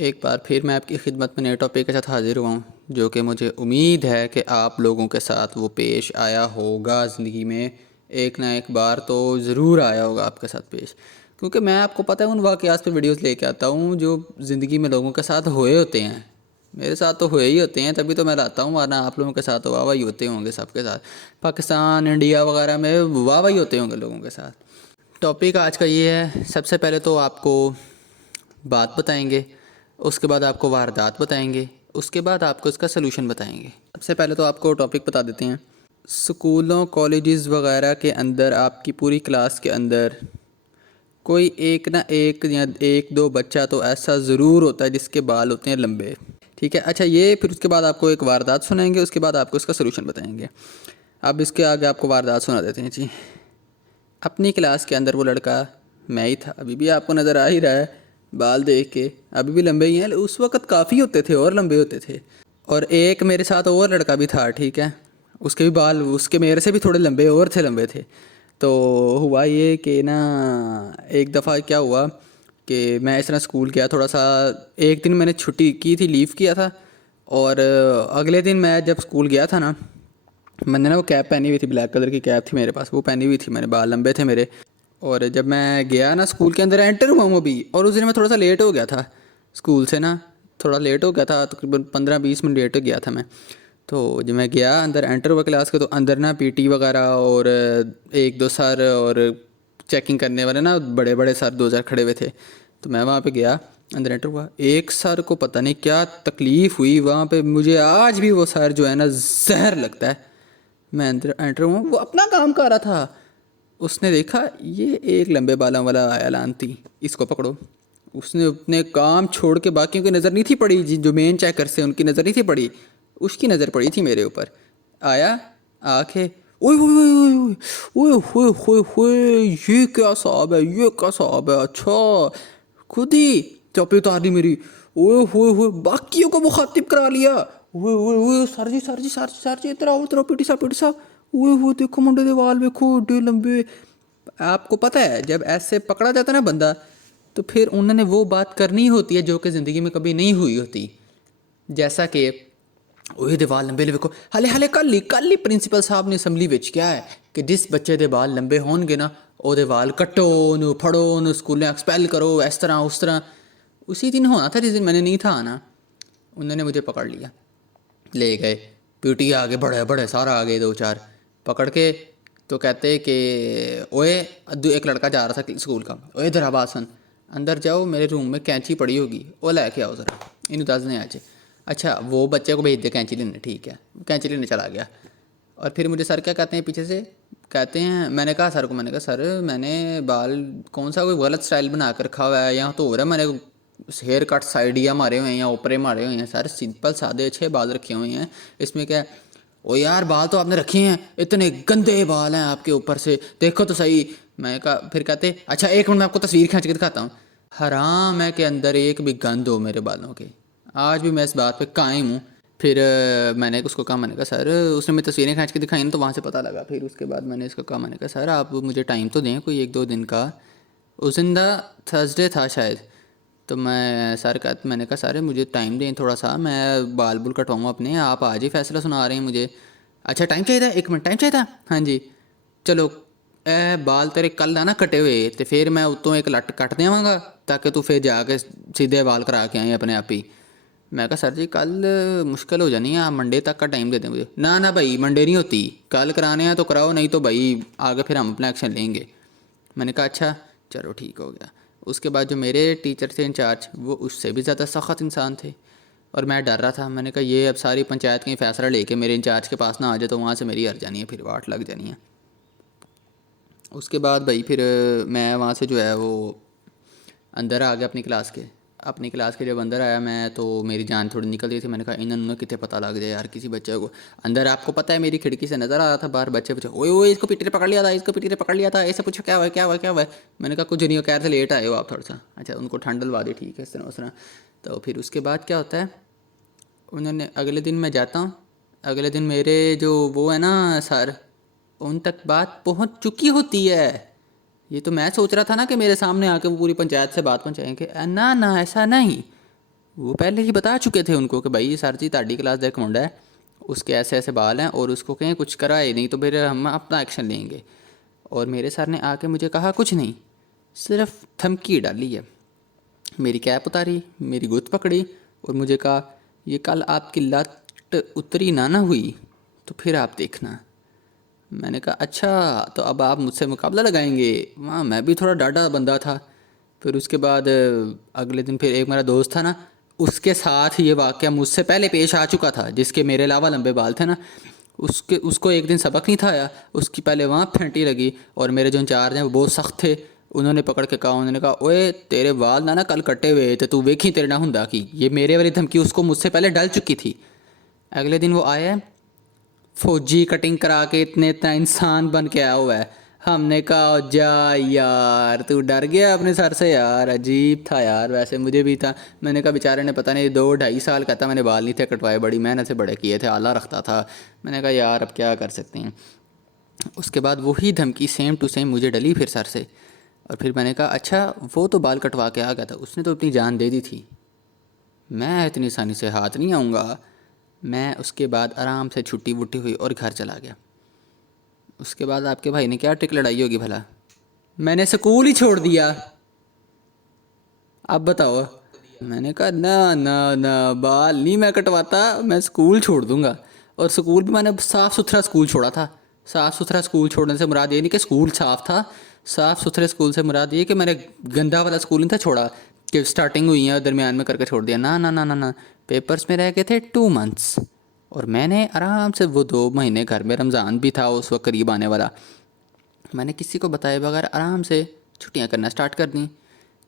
एक बार फिर मैं आपकी खिदमत में नए टॉपिक के साथ हाजिर हुआ हूँ, जो कि मुझे उम्मीद है कि आप लोगों के साथ वो पेश आया होगा ज़िंदगी में। एक ना एक बार तो ज़रूर आया होगा आपके साथ पेश, क्योंकि मैं आपको पता है उन वाक़यात पे वीडियोस लेके आता हूँ जो ज़िंदगी में लोगों के साथ हुए होते हैं। मेरे साथ तो हुए ही होते हैं, तभी तो मैं लाता हूँ, वरना आप लोगों के साथ तो वाह ही होते होंगे सबके साथ। पाकिस्तान, इंडिया वगैरह में वाह ही होते होंगे लोगों के साथ। टॉपिक आज का ये है, सबसे पहले तो आपको बात बताएंगे, उसके बाद आपको वारदात बताएंगे, उसके बाद आपको इसका सलूशन बताएंगे। सबसे पहले तो आपको टॉपिक बता देते हैं। स्कूलों, कॉलेजेस वगैरह के अंदर आपकी पूरी क्लास के अंदर कोई एक ना एक या एक दो बच्चा तो ऐसा ज़रूर होता है जिसके बाल होते हैं लंबे। ठीक है, अच्छा ये फिर उसके बाद आपको एक वारदात सुनाएंगे, उसके बाद आपको इसका सलूशन बताएंगे। अब इसके आगे आपको वारदात सुना देते हैं जी। अपनी क्लास के अंदर वो लड़का मैं ही था, अभी भी आपको नज़र आ ही रहा है, बाल देख के अभी भी लंबे ही हैं, उस वक्त काफ़ी होते थे और लंबे होते थे। और एक मेरे साथ और लड़का भी था, ठीक है, उसके भी बाल उसके मेरे से भी थोड़े लंबे और थे, लंबे थे। तो हुआ ये कि ना, एक दफ़ा क्या हुआ कि मैं इस तरह स्कूल गया, थोड़ा सा एक दिन मैंने छुट्टी की थी, लीव किया था, और अगले दिन मैं जब स्कूल गया था ना, मैंने ना वो कैप पहनी हुई थी, ब्लैक कलर की कैप थी मेरे पास, वो पहनी हुई थी मैंने, बाल लंबे थे मेरे। और जब मैं गया ना स्कूल के अंदर, एंटर हुआ हूँ अभी, और उस दिन मैं थोड़ा सा लेट हो गया था स्कूल से ना, थोड़ा लेट हो गया था, तकरीबन 15-20 मिनट लेट हो गया था मैं। तो जब मैं गया अंदर, एंटर हुआ क्लास के, तो अंदर ना पीटी वगैरह और एक दो सर और चेकिंग करने वाले ना बड़े बड़े सर 2 खड़े हुए थे। तो मैं वहाँ पे गया, अंदर एंटर हुआ, एक सर को पता नहीं क्या तकलीफ़ हुई वहाँ पे, मुझे आज भी वो सर जो है ना जहर लगता है। मैं अंदर एंटर हुआ, वो अपना काम कर रहा था, उसने देखा ये एक लंबे बालों वाला आया लानती, इसको पकड़ो। उसने अपने काम छोड़ के, बाकियों की नज़र नहीं थी पड़ी, जो मेन चेकर से उनकी नज़र नहीं थी पड़ी, उसकी नज़र पड़ी थी मेरे ऊपर। आया आके, ओए ओए ओए ओए ओए ओए ओए, ये क्या साहब है, ये क्या साहब है, अच्छा खुद ही चौपी उतार दी मेरी। ओए होए होए, बाकियों को मुखातिब करा लिया। ओए ओए ओए, सर जी सर जी सर जी सर जी, इधर आओ इधर आओ, पीटी साहब पीटी साहब। ओए हो देखो मुंडे दे वाल देखो एडे लंबे। आपको पता है जब ऐसे पकड़ा जाता है ना बंदा, तो फिर उन्होंने वो बात करनी होती है जो कि ज़िंदगी में कभी नहीं हुई होती। जैसा कि ओए दे वाल लंबे ਵੇਖੋ ਹਲੇ ਹਲੇ ਕੱਲ ਹੀ ਪ੍ਰਿੰਸੀਪਲ ਸਾਹਿਬ ਨੇ ਅਸੈਂਬਲੀ ਵਿੱਚ ਕਿਹਾ ਹੈ ਕਿ ਜਿਸ ਬੱਚੇ ਦੇ ਵਾਲ ਲੰਬੇ ਹੋਣਗੇ ਨਾ, ਉਹਦੇ ਵਾਲ ਕੱਟੋ, ਉਹਨੂੰ ਫੜੋ, ਉਹਨੂੰ ਸਕੂਲੋं एक्सपेल करो, इस तरह उस तरह। उसी दिन होना था जिस दिन मैंने नहीं था आना, उन्होंने मुझे पकड़ लिया, ले गए पीटी, आगे बड़े बड़े सारा आ गए 2-4 पकड़ के। तो कहते कि ओए, एक लड़का जा रहा था स्कूल का, ओए इधर आवासन, अंदर जाओ, मेरे रूम में कैंची पड़ी होगी, वो लेके आओ ज़रा, इन्हें दसने आज। अच्छा वो बच्चे को भेज दे कैंची लेने, ठीक है, कैंची लेने चला गया। और फिर मुझे सर क्या कहते हैं पीछे से, कहते हैं, मैंने कहा सर को, मैंने कहा सर मैंने बाल कौन सा कोई गलत स्टाइल बना कर रखा हुआ है, यहाँ तो हो रहा है मैंने हेयर कट साइडिया मारे हुए हैं या ऊपरे मारे हुए हैं, सर सिंपल सादे अच्छे बाल रखे हुए हैं, इसमें क्या है। ओ यार बाल तो आपने रखे हैं, इतने गंदे बाल हैं आपके ऊपर से, देखो तो सही। मैं कहा, फिर कहते अच्छा एक मिनट मैं आपको तस्वीर खींच के दिखाता हूँ। हराम है कि अंदर एक भी गंद हो मेरे बालों के, आज भी मैं इस बात पे कायम हूँ। फिर मैंने उसको कहा, मैंने कहा सर, उसने मैं तस्वीरें खींच के दिखाई ना, तो वहाँ से पता लगा। फिर उसके बाद मैंने इसको कहा, मैंने कहा सर आप मुझे टाइम तो दें कोई 1-2 दिन का। उस दिन दा थर्सडे था शायद, तो मैं सर का मैंने कहा सर मुझे टाइम दें थोड़ा सा, मैं बाल बुल कटवाऊँ अपने, आप आज ही फैसला सुना रहे हैं मुझे। अच्छा टाइम चाहिए था, 1 मिनट टाइम चाहिए था, हाँ जी चलो, ए बाल तेरे कल ना कटे हुए, तो फिर मैं उतों एक लट कट देवांगा ताकि तू फिर जाके सीधे बाल करा के आए अपने आप ही। मैं कहा सर जी कल मुश्किल हो जानी है, आप मंडे तक का टाइम दे दें मुझे। ना ना भाई मंडे नहीं होती, कल कराने हैं तो कराओ, नहीं तो भाई आगे फिर हम अपना एक्शन लेंगे। मैंने कहा अच्छा चलो ठीक हो गया। उसके बाद जो मेरे टीचर थे इंचार्ज, वो उससे भी ज़्यादा सख्त इंसान थे, और मैं डर रहा था। मैंने कहा ये अब सारी पंचायत का फैसला लेके मेरे इंचार्ज के पास ना आ जाए तो वहाँ से मेरी हर जानी है, फिर वाट लग जानी है। उसके बाद भाई फिर मैं वहाँ से जो है वो अंदर आ गया अपनी क्लास के जब अंदर आया मैं, तो मेरी जान थोड़ी निकल रही थी। मैंने कहा इन्होंने कितने पता लग जाए यार किसी बच्चे को अंदर। आपको पता है मेरी खिड़की से नज़र आ रहा था बाहर बच्चे पूछे, ओए ओए इसको पीटी ने पकड़ लिया था, इसको पीटी ने पकड़ लिया था, ऐसे पूछो क्या हुआ क्या हुआ क्या हुआ। मैंने कहा कुछ नहीं हो, कह रहे थे लेट आए हो आप थोड़ा सा। अच्छा उनको ठंड डलवा दी, ठीक है इस तरह उस तरह। तो फिर उसके बाद क्या होता है, उन्होंने अगले दिन मैं जाता हूँ, अगले दिन मेरे जो वो है ना सर, उन तक बात पहुँच चुकी होती है। ये तो मैं सोच रहा था ना कि मेरे सामने आके वो पूरी पंचायत से बात पहुँचाएंगे, ना ना ऐसा नहीं। वो पहले ही बता चुके थे उनको कि भाई सर जी ताड़ी क्लास दे एक मुंडा है, उसके ऐसे ऐसे बाल हैं और उसको कहें कुछ कराए नहीं तो फिर हम अपना एक्शन लेंगे। और मेरे सर ने आके मुझे कहा कुछ नहीं, सिर्फ धमकी डाली है। मेरी कैप उतारी, मेरी गुत्त पकड़ी और मुझे कहा ये कल आपकी लत उतरी ना हुई तो फिर आप देखना। मैंने कहा अच्छा तो अब आप मुझसे मुकाबला लगाएंगे। वहाँ मैं भी थोड़ा डाढ़ा बंदा था। फिर उसके बाद अगले दिन फिर एक मेरा दोस्त था ना, उसके साथ ये वाक़या मुझसे पहले पेश आ चुका था, जिसके मेरे अलावा लंबे बाल थे ना। उसको एक दिन सबक नहीं था आया, उसकी पहले वहाँ फेंटी लगी और मेरे जो इंचार्ज हैं वो बहुत सख्त थे। उन्होंने पकड़ के कहा, उन्होंने कहा ओए तेरे बाल ना कल कटे हुए थे, तू वेखी तेरे ना हुंदा की। ये मेरे वाली धमकी उसको मुझसे पहले डल चुकी थी। अगले दिन वो आया फौजी कटिंग करा के इतने इतना इंसान बन के आया हुआ है। हमने कहा जा यार तू डर गया अपने सर से यार, अजीब था यार। वैसे मुझे भी था। मैंने कहा बेचारे ने पता नहीं 2-2.5 साल का था, मैंने बाल नहीं थे कटवाए, बड़ी मेहनत से बड़े किए थे, आला रखता था। मैंने कहा यार अब क्या कर सकते हैं। उसके बाद वही धमकी सेम टू सेम मुझे डली फिर सर से। और फिर मैंने कहा अच्छा वो तो बाल कटवा के आ गया था, उसने तो अपनी जान दे दी थी, मैं इतनी आसानी से हाथ नहीं आऊँगा। मैं उसके बाद आराम से छुट्टी वुट्टी हुई और घर चला गया। उसके बाद आपके भाई ने क्या ट्रिक लड़ाई होगी भला? मैंने स्कूल ही छोड़ दिया। आप बताओ। मैंने कहा ना ना ना, बाल नहीं मैं कटवाता, मैं स्कूल छोड़ दूंगा। और स्कूल भी मैंने साफ़ सुथरा स्कूल छोड़ा था। साफ़ सुथरा स्कूल छोड़ने से मुराद ये नहीं कि स्कूल साफ़ था, साफ़ सुथरे स्कूल से मुराद ये कि मैंने गंदा वाला स्कूल नहीं था छोड़ा कि स्टार्टिंग हुई है और दरमियान में करके छोड़ दिया। ना ना ना ना ना, पेपर्स में रह गए थे 2 मंथ्स और मैंने आराम से वो 2 महीने, घर में रमज़ान भी था उस वक्त करीब आने वाला, मैंने किसी को बताए बगैर आराम से छुट्टियां करना स्टार्ट कर दी।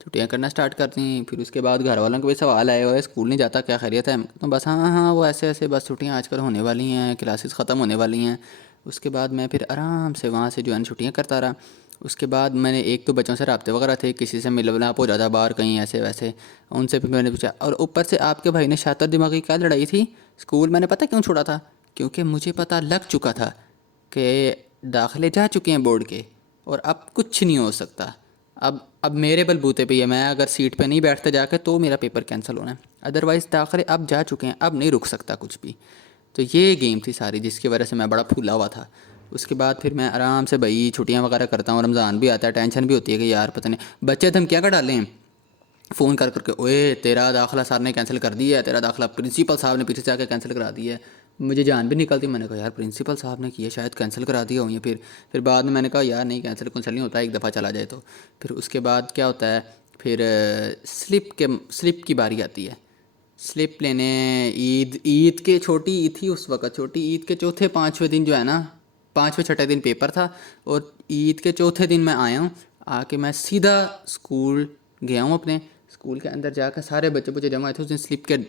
छुट्टियां करना स्टार्ट कर दी। फिर उसके बाद घर वालों के भी सवाल आए हुए स्कूल नहीं जाता क्या खैरियत है? तो बस हाँ हाँ वो ऐसे ऐसे बस छुट्टियां आजकल होने वाली हैं, क्लासेस ख़त्म होने वाली हैं। उसके बाद मैं फिर आराम से वहाँ से जो है ना छुट्टियाँ करता रहा। उसके बाद मैंने एक तो बच्चों से रबते वगैरह थे, किसी से मिलना हो जाता बाहर कहीं ऐसे वैसे, उनसे भी मैंने पूछा। और ऊपर से आपके भाई ने शातर दिमागी क्या लड़ाई थी, स्कूल मैंने पता क्यों छोड़ा था? क्योंकि मुझे पता लग चुका था कि दाखिले जा चुके हैं बोर्ड के और अब कुछ नहीं हो सकता। अब मेरे बलबूते पे ही है, मैं अगर सीट पे नहीं बैठता जाके तो मेरा पेपर कैंसिल होना है, अदरवाइज़ दाखिले अब जा चुके हैं, अब नहीं रुक सकता कुछ भी। तो ये गेम थी सारी जिसकी वजह से मैं बड़ा फूला हुआ था। उसके बाद फिर मैं आराम से भाई छुट्टियां वगैरह करता हूँ, रमज़ान भी आता है, टेंशन भी होती है कि यार पता नहीं बच्चे धमकियाँ का डालें फ़ोन कर करके, ओए तेरा दाखिला सर ने कैंसिल कर दिया है, तेरा दाखिला प्रिंसिपल साहब ने पीछे से आके कैंसिल करा दिया है। मुझे जान भी निकलती, मैंने कहा यार प्रिंसिपल साहब ने किया शायद कैंसिल करा दिया हो। या फिर बाद में मैंने कहा यार नहीं कैंसिल कैंसिल नहीं होता, एक दफ़ा चला जाए तो। फिर उसके बाद क्या होता है, फिर स्लिप की बारी आती है। स्लिप लेने ईद ईद के छोटी ईद थी उस वक्त, छोटी ईद के चौथे पाँचवें दिन जो है ना, पाँचवें छठे दिन पेपर था और ईद के चौथे दिन मैं आया हूँ। आके मैं सीधा स्कूल गया हूँ, अपने स्कूल के अंदर जाकर सारे बच्चे बच्चे जमा थे, उस दिन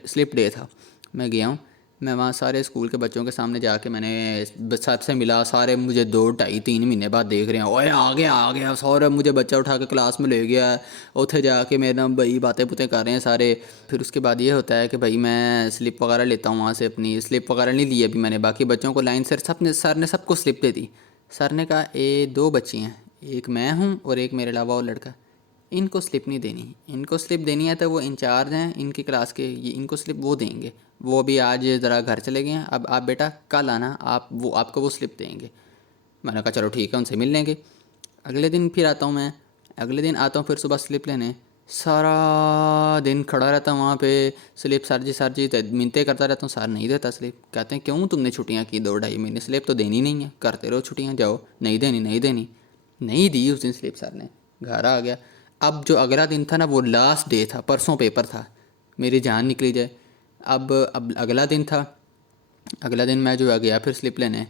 स्लिप डे था। मैं गया हूँ, मैं वहाँ सारे स्कूल के बच्चों के सामने जाके मैंने सबसे मिला। सारे मुझे 2 2.5 3 महीने बाद देख रहे हैं, ओए आ गया सारे, मुझे बच्चा उठा के क्लास में ले गया। उठे जाके मेरे ना भाई बातें बुतें कर रहे हैं सारे। फिर उसके बाद ये होता है कि भाई मैं स्लिप वगैरह लेता हूँ वहाँ से, अपनी स्लिप वगैरह नहीं ली अभी मैंने, बाकी बच्चों को लाइन से सर ने सबको स्लिप दे दी। सर ने कहा ये 2 बच्ची हैं, एक मैं हूँ और एक मेरे अलावा और लड़का, इनको स्लिप नहीं देनी, इनको स्लिप देनी है तो वो इंचार्ज हैं इनकी क्लास के, ये इनको स्लिप वो देंगे। वो भी आज ज़रा घर चले गए हैं, अब आप बेटा कल आना, आप वो आपको वो स्लिप देंगे। मैंने कहा चलो ठीक है उनसे मिल लेंगे। अगले दिन फिर आता हूँ मैं, अगले दिन आता हूँ फिर सुबह स्लिप लेने। सारा दिन खड़ा रहता हूँ वहाँ पे, स्लिप सर जी मिनते करता रहता हूँ, सर नहीं देता स्लिप। कहते हैं क्यों तुमने छुट्टियाँ की 2 2.5 महीने, स्लिप तो देनी नहीं है, करते रहो छुट्टियाँ, जाओ। नहीं देनी नहीं देनी, नहीं दी उस दिन स्लिप सर ने, घर आ गया। अब जो अगला दिन था ना वो लास्ट डे था, परसों पेपर था, मेरी जान निकली जाए। अब अगला दिन था, अगला दिन मैं जो है गया फिर स्लिप लेने।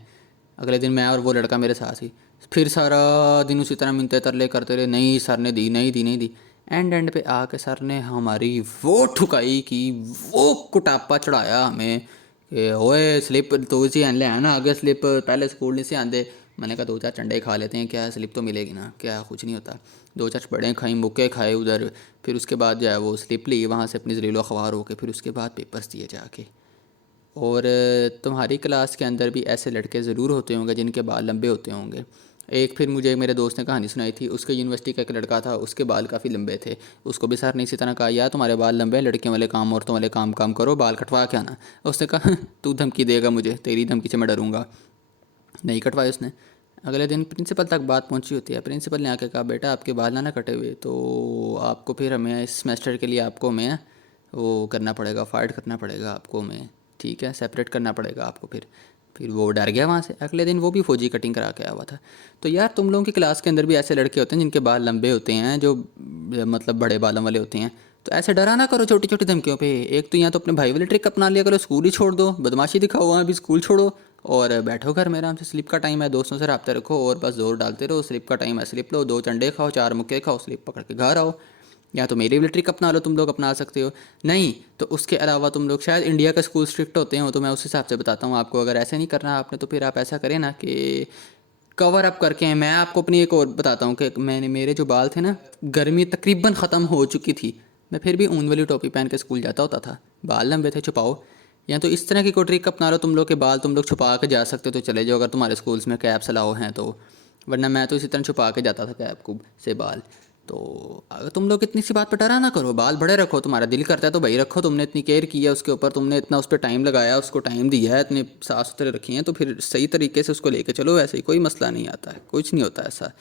अगले दिन मैं और वो लड़का मेरे साथ ही, फिर सारा दिन उसी तरह मिनते तरले करते रहे, नहीं सर ने दी नहीं दी नहीं दी। एंड पे आके सर ने हमारी वो ठुकाई की, वो कुटापा चढ़ाया हमें कि ओए स्लिप तो इसी ले आना आगे, स्लिप पहले स्कूल नहीं से आंदे। मैंने कहा 2 4 चंडे खा लेते हैं, क्या स्लिप तो मिलेगी ना, क्या कुछ नहीं होता। 2 4 बड़े खाई मुक्के खाए उधर। फिर उसके बाद जो है वो स्लिप ली वहाँ से अपनी जलीलो ख्वार होके, फिर उसके बाद पेपर्स दिए जाके। और तुम्हारी क्लास के अंदर भी ऐसे लड़के ज़रूर होते होंगे जिनके बाल लंबे होते होंगे। एक फिर मुझे मेरे दोस्त ने कहानी सुनाई थी, उसके यूनिवर्सिटी का एक लड़का था, उसके बाल काफ़ी लंबे थे। उसको भी सर ने इसी तरह कहा, यार तुम्हारे बाल लंबे हैं, लड़कियों वाले काम औरतों वाले काम काम करो, बाल कटवा के आना। उसने कहा तू धमकी देगा मुझे, तेरी धमकी से मैं डरूंगा। नहीं कटवाए उसने। अगले दिन प्रिंसिपल तक बात पहुंची होती है। प्रिंसिपल ने आके कहा, बेटा आपके बाल ना कटे हुए, तो आपको फिर हमें इस सेमेस्टर के लिए आपको हमें वो करना पड़ेगा, फाइट करना पड़ेगा आपको हमें, ठीक है, सेपरेट करना पड़ेगा आपको। फिर वो डर गया वहाँ से। अगले दिन वो भी फौजी कटिंग करा के आया हुआ था। तो यार तुम लोगों की क्लास के अंदर भी ऐसे लड़के होते हैं जिनके बाल लंबे होते हैं, जो मतलब बड़े बालों वाले होते हैं। तो ऐसे डरा ना करो छोटी छोटी धमकियों पे। एक तो यहाँ तो अपने भाई वाली ट्रिक अपना लिया करो, स्कूल ही छोड़ दो, बदमाशी दिखाओ वहाँ भी, स्कूल छोड़ो और बैठो घर में आराम से। स्लिप का टाइम है, दोस्तों से रब्ता रखो और बस जोर डालते रहो। स्लिप का टाइम है, स्लिप लो, 2 चंडे खाओ, 4 मुक्के खाओ, स्लिप पकड़ के घर आओ। या तो मेरी भी ट्रिक अपना लो, तुम लोग अपना सकते हो। नहीं तो उसके अलावा तुम लोग, शायद इंडिया का स्कूल स्ट्रिक्ट होते हैं, तो मैं उस हिसाब से बताता हूँ आपको। अगर ऐसे नहीं करना आपने तो फिर आप ऐसा करें ना कि कवर अप करके। मैं आपको अपनी एक और बताता हूँ कि मैंने, मेरे जो बाल थे ना, गर्मी तकरीबन ख़त्म हो चुकी थी, मैं फिर भी ऊन वाली टोपी पहन के स्कूल जाता होता था। बाल लंबे थे, छुपाओ। या तो इस तरह की कोई ट्रिक अपना लो तुम लोग के बाल तुम लोग छुपा के जा सकते हो तो चले जाओ, अगर तुम्हारे स्कूल्स में कैप्स अलाउ हैं तो। वरना मैं तो इसी तरह छुपा के जाता था कैप कूप से बाल। तो अगर तुम लोग इतनी सी बात पर डरा ना करो, बाल बड़े रखो, तुम्हारा दिल करता है तो भाई रखो। तुमने इतनी केयर की है उसके ऊपर, तुमने इतना उस पर टाइम लगाया, उसको टाइम दिया है, इतने साफ सुथरे रखे हैं, तो फिर सही तरीके से उसको लेके चलो। वैसे ही कोई मसला नहीं आता है, कुछ नहीं होता ऐसा।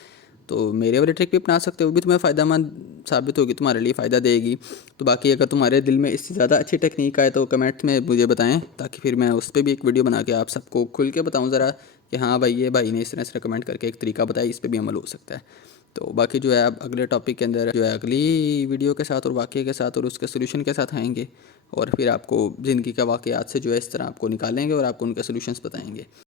तो मेरे वाली ट्रिक भी अपना सकते हो, वो भी तुम्हें फ़ायदेमंद साबित होगी, तुम्हारे लिए फ़ायदा देगी। तो बाकी अगर तुम्हारे दिल में इससे ज़्यादा अच्छी टेक्निक आए तो कमेंट में मुझे बताएं, ताकि फिर मैं उस पर भी एक वीडियो बना के आप सबको खुल के बताऊं ज़रा कि हाँ भाई, ये भाई ने इस तरह से रिकमेंड करके एक तरीका बताया, इस पर भी अमल हो सकता है। तो बाकी जो है, अब अगले टॉपिक के अंदर जो है अगली वीडियो के साथ और वाक़े के साथ और उसके सोल्यूशन के साथ आएंगे, और फिर आपको ज़िंदगी का वाक़यात से जो है इस तरह आपको निकालेंगे और आपको उनके सोल्यूशंस बताएंगे।